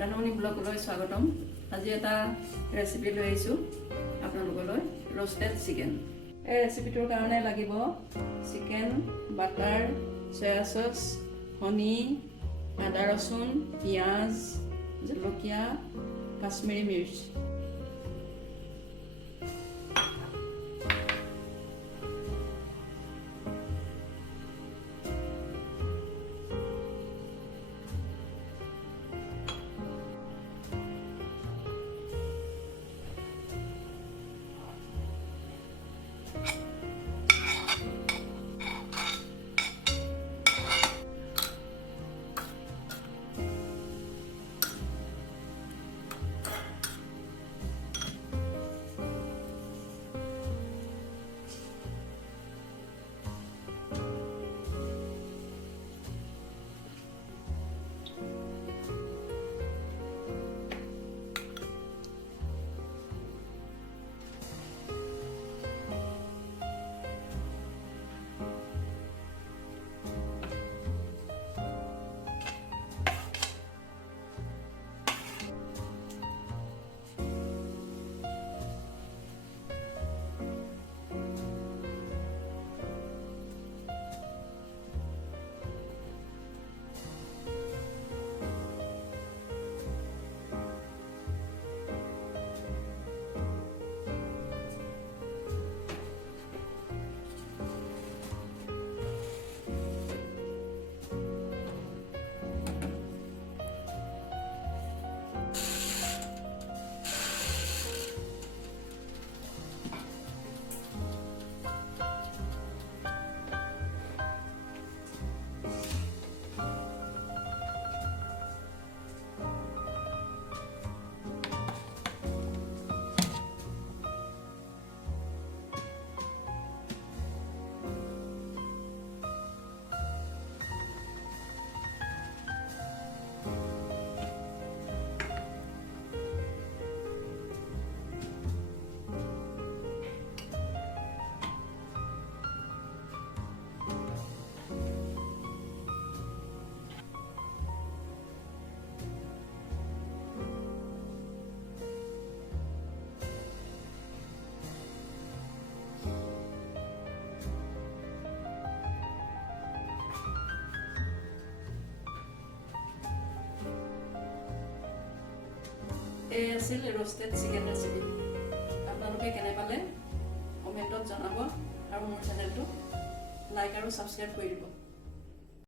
ৰান্ধনি ব্লগলৈ স্বাগতম। আজি এটা ৰেচিপি লৈ আহিছোঁ আপোনালোকলৈ, ৰোষ্টেড চিকেন। এই ৰেচিপিটোৰ কাৰণে লাগিব চিকেন, বাটাৰ, চয়া চচ, হনি, আদা ৰচুন, পিঁয়াজ, জলকীয়া, কাশ্মীৰী মিৰ্চ। এই আছিল ৰোষ্টেড চিকেন ৰেচিপি। আপোনালোকে কেনে পালে কমেণ্টত জনাব আৰু মোৰ চেনেলটো লাইক আৰু ছাবস্ক্ৰাইব কৰি দিব।